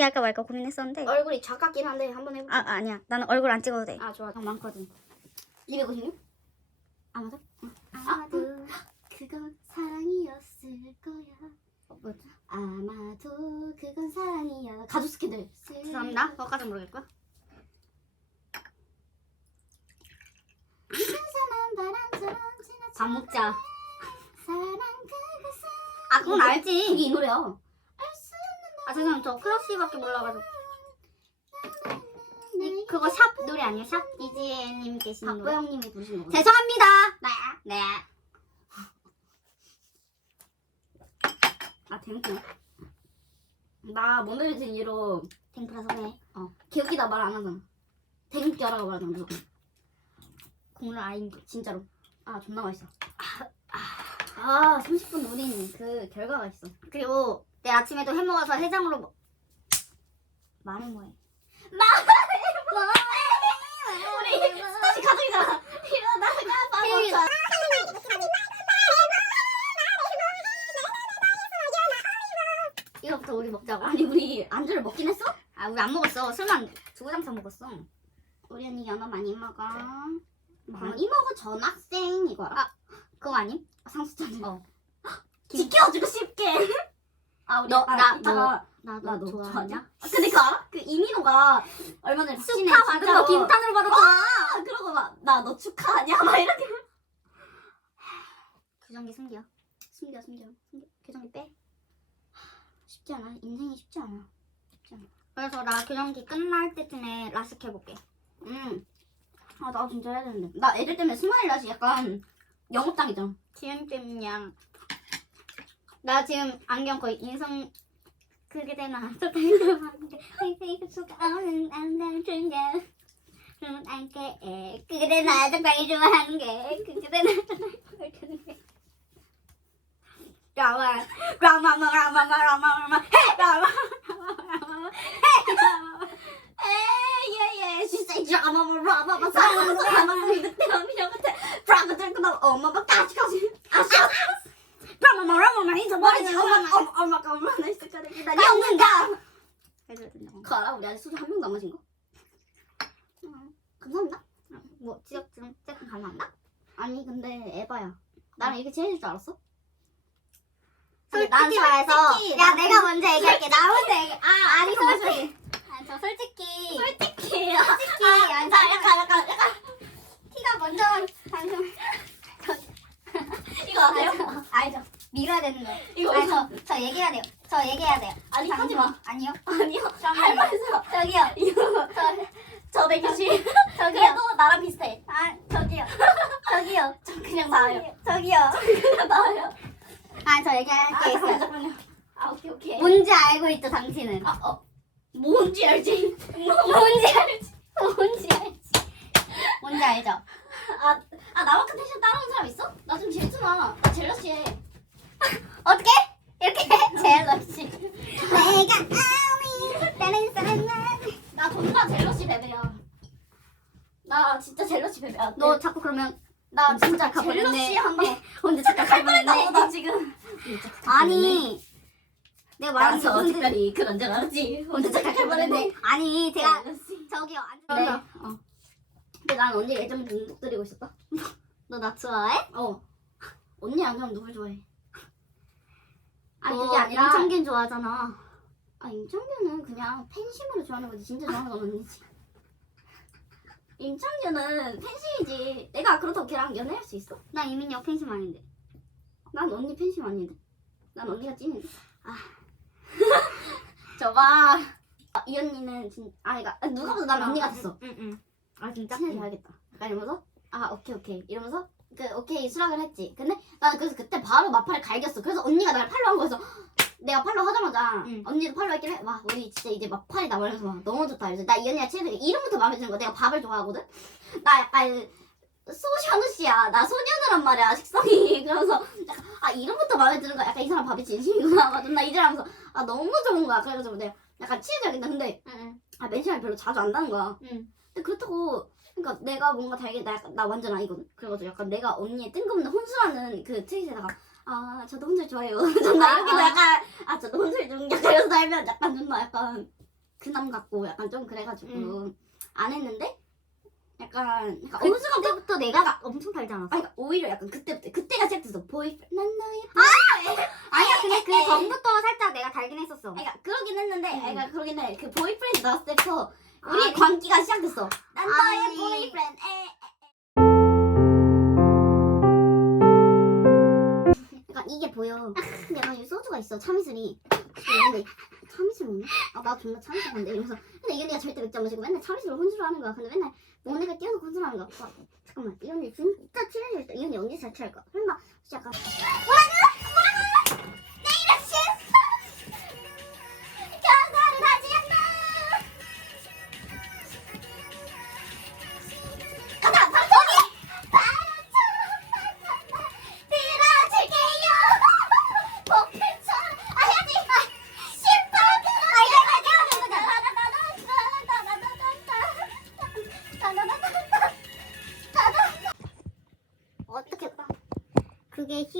얘기할까 말까 고민했었는데 얼굴이 작았긴 한데 한번 해볼게. 아 아니야 나는 얼굴 안 찍어도 돼 아 좋아. 형 많거든. 256? 아 맞아? 아마도 그건 사랑이었을 거야. 어, 뭐지? 아마도 그건 사랑이야. 가족 스캔들. 죄송합니다 그것까지 바람처럼 지나쳐 밥 먹자 사랑 그것은 아 그건 알지 그게 이 노래야. 아 죄송해요 저 클래식밖에 몰라가지고 이, 그거 샵 노래 아니에요? 샵 이지혜님 계시는 박보 노래 형님이 부르신 거. 죄송합니다 네. 아 재밌구나. 나 모노리즈 이후로 탱프라 소개 어 개웃기다 말 안 하잖아. 대웃겨라고 말하잖아 무조건. 국물 아인데 진짜로. 아 존나 맛있어. 아 30분 노린 그 결과가 있어. 그리고 내일 아침에도 해 먹어서 해장으로 먹... 말해 뭐해 우리 스타시 가족이잖아. 일어나가 밥 먹자. 이거부터 우리 먹자고 아니 우리 안주를 먹긴 했어? 아 우리 안 먹었어 술만 장차 먹었어 우리 언니 연어 많이 먹어. 뭐? 많이 먹어 전학생 이거 알아? 아, 그거 아님? 상수찬. 어. 지켜주고 싶게. 아 우리 너, 아, 나, 이따가 나너 나너 좋아하냐? 아, 근데 그거 알아? 그 이민호가 얼마 전에 축하 거 진짜로 김탄으로 받았잖아 아, 그러고 막 나 너 축하하냐? 막 이렇게. 규정기 숨겨. 숨겨 숨겨 숨겨. 교정이 빼. 쉽지 않아. 인생이 쉽지 않아. 그래서 나 규정기 끝날 때쯤에 라식 해볼게. 음 아 나 진짜 해야 되는데. 나 애들 때문에 스마일 라시 약간 영업당이잖아. 지은쌤냥 나 지금 안경 거의 인성 그게 되나 이거 좋아하는 안경 중에 좀 안게 그게 나 적당히 좋아하는 게 그게 나 적당히 좋아하는 게 라마 라마 라마 라마 라마 라마 헤 라마 라마 헤 라마 에예예 진짜 라마마라마마 사랑하는 늑대감이랑 같아 브라가 들고 나 엄마가 까지 까지 아싸 라마 라마 이제 머리지 엄마 엄마 엄마가 얼마나 있을 거야 나 영문가 해줘야 된다고 그거 알아? 우리 아직 소주 한 명도 안 마신 거? 응. 감사합니다. 뭐 지역 좀 조금 감사합니다 아니 근데 에바야. 나랑 이렇게 친해질 줄 알았어? 솔직히 난 말해서 솔직히 야 난 내가 먼저 얘기할게 나 먼저 얘기 아 아니 솔직히 아니 저 솔직히 솔직히 솔직히 아니 자 약간 약간 약간 티가 먼저 방금 이거 아세요? 알죠 알죠 밀어야 되는 거 이거 아니 저, 저 얘기해야 돼요 저 얘기해야 돼요 아니 방금. 하지 마. 아니요 아니요. 잠깐만요. 할말에서 저기요 이거 저저 대기실. 저기요 그래도 나랑 비슷해. 아 저기요 저기요 저 그냥 나요. 저기요 그냥 나요. 아 저 얘기할 아 게 있어요 잠깐만요. 아 오케이 오케이. 뭔지 알고 있죠 당신은 아 어. 뭔지 알지? 뭔지 알지 뭔지 알지 뭔지 알죠 아, 아 나만큼 텐션 따라오는 사람 있어? 나 좀 질투나. 나 젤러시해. 어떻게? 이렇게 젤러시 내가 아미 다른 사람 나 존나 젤러시 베베야. 나 진짜 젤러시 베베야. 너 자꾸 그러면 나 진짜 잠깐 젤러시 보냈네. 한번 언제 착각할 뻔했네. 뻔했네 나 지금. 아니 내가 말한 게 나서 무슨 특별히 그런 줄 알았지. 혼자 착각할 뻔했네. 아니 제가. 저기요 안 네. 들어서 어. 근데 난 언니 예전 등록 드리고 있었다. 너 나 좋아해? 어. 언니 안 그럼 누굴 좋아해? 아니 너 그게 아니라. 임창균 좋아하잖아 아 임창규는 그냥 팬심으로 좋아하는 거지 진짜 좋아하는 건 언니지. 임창규는 팬심이지. 내가 그렇다고 걔랑 연애할 수 있어? 나 이민혁 팬심 아닌데 난 언니 팬심 아닌데. 난 언니가 찐인데. 아. 저봐. 아, 이 언니는 진. 아, 그러니까 누가 봐도 난 언니가 됐어. 응응 아 진짜 친해져야겠다. 약간 이러면서 아 오케이 오케이 이러면서 그 오케이 수락을 했지. 근데 나는 그래서 그때 바로 마팔을 갈겼어. 그래서 언니가 나를 팔로우한 거여서 내가 팔로우 하자마자 응. 언니도 팔로우 했길래 와 우리 진짜 이제 마팔이다 말면서 막 너무 좋다. 그래서 나 이 언니가 친해지게 이름부터 마음에 드는 거야. 내가 밥을 좋아하거든. 나 약간 소현우 씨야. 나 소년우란 말이야 식성이. 그래서 약간 아 이름부터 마음에 드는 거야. 약간 이 사람 밥이 진심이구나. 막나 이제 하면서 아 너무 좋은 거야. 그래가지고 내가 약간 친해져야겠다. 근데 응아 맨시간이 별로 자주 안 다는 거야. 응. 근데 그렇다고 그러니까 내가 뭔가 달게 나, 나 완전 아니거든. 그래가지고 약간 내가 언니의 뜬금없는 혼수라는 그 트윗에다가 아 저도 혼술 좋아해요. 존나 아, 이렇게 아. 약간 아 저도 혼술 좀 약간 이러서 달면 약간 존나 약간 그남 같고 약간 좀 그래가지고 음. 안 했는데 약간 약간 그 어느 순간 그때부터 내가 엄청 달지 않았어? 아니 그러니까 오히려 약간 그때부터 그때가 시작됐어 보이프렌드 난 너의 아니야 근데 그. 전부터 살짝 내가 달긴 했었어. 그러니까 그러긴 했는데 음. 그러니까 그러긴 해그 보이프렌드 나왔을 때부터 우리 아니. 관계가 시작됐어 난 너의 아니. 보이프렌드 에. 약간 이게 보여 근데 약간 여기 소주가 있어 참이슬이 근데 참이슬 먹네? 아 나 존나 참이슬 먹는데 이러면서 근데 이 언니가 절대 맥주 안 마시고 맨날 참이슬을 혼술을 하는 거야 근데 맨날 모네가 뛰어서 혼술하는 거야 와, 잠깐만 이 언니 진짜 취해질 때 이 언니 언제 잘 취할까? 설마 진짜 약간 뭐라고? 뭐라고?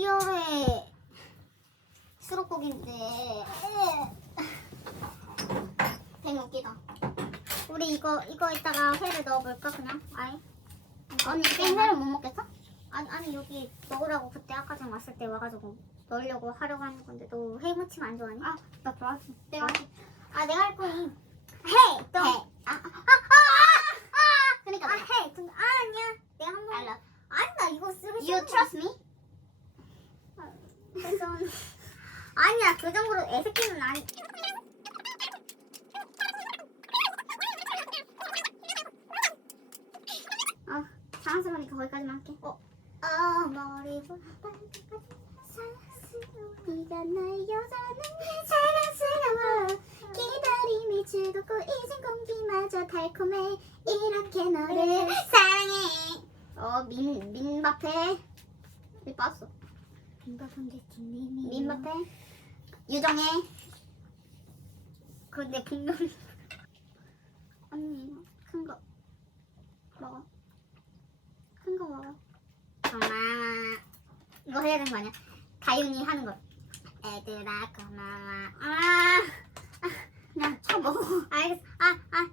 히어로의 수록곡인데 되게 웃기다 우리 이거 이거 이따가 회를 넣어볼까 그냥? 아예? 언니 생회를 못 먹겠어? 아니 아니 여기 먹으라고 그때 아까 전 왔을 때 와가지고 넣으려고 하려고 하는 건데 너 회무침 안 좋아하니? 아, 나 좋아하지 내가 아 내가 할 거니. 해! 또. 해! 아, 아, 아, 그러니까 아 내가 해. 근데 아 아니야. 내가 한 번. I love 아니 나 이거 쓰고 You trust me? 그래서 아니야 그 정도로 애새끼는 아니. 아 자랑스러우니까 거기까지만 할게. 어. 아 머리보다 사랑스러워 네가 나의 여자는 사랑스러워 기다림이 즐겁고 이젠 공기마저 달콤해 이렇게 너를 사랑해 어 민 민바페 이 빠졌어 민바페 유정해 근데 분명히 언니 큰 거 먹어. 큰 거 먹어. 고마워 이거 해야 되는 거 아니야? 다윤이 하는 거. 애들아 고마워. 아 그냥 쳐 먹어. 알겠어. 아아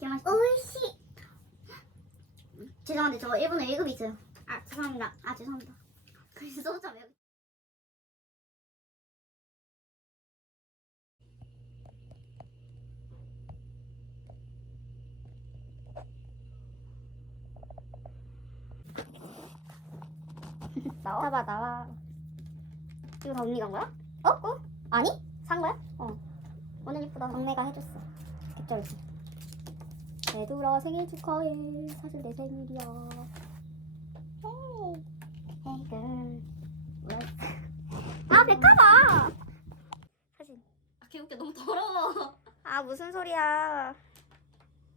개 맛있어. 오이시 죄송한데 저 일본어 1급 있어요 아 죄송합니다 아 죄송합니다 그래서 소주 왜 나와? 나와 나와 이거 다 언니가 한 거야? 어? 어? 아니? 산 거야? 어 오늘 이쁘다 막내가 해줬어 개쩔지 애들아 생일 축하해 사실 내 생일이야 헤이 헤이 걸 아, 백화봐! 사진. 아 개웃겨 너무 더러워 아, 무슨 소리야.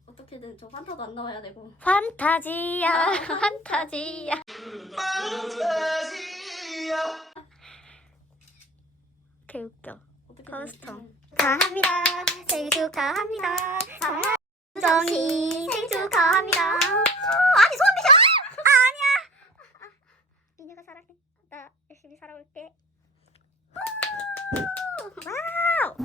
어떻게든 저 판타도 안 나와야 되고 판타지야, 판타지야. 개 웃겨. 어떻게든 커스텀. 축하합니다. 생일 축하합니다. 정이 생 축하합니다. 아니 소원비셔. 아니야. 미녀가 사랑해. 나 열심히 살아올게. 와우.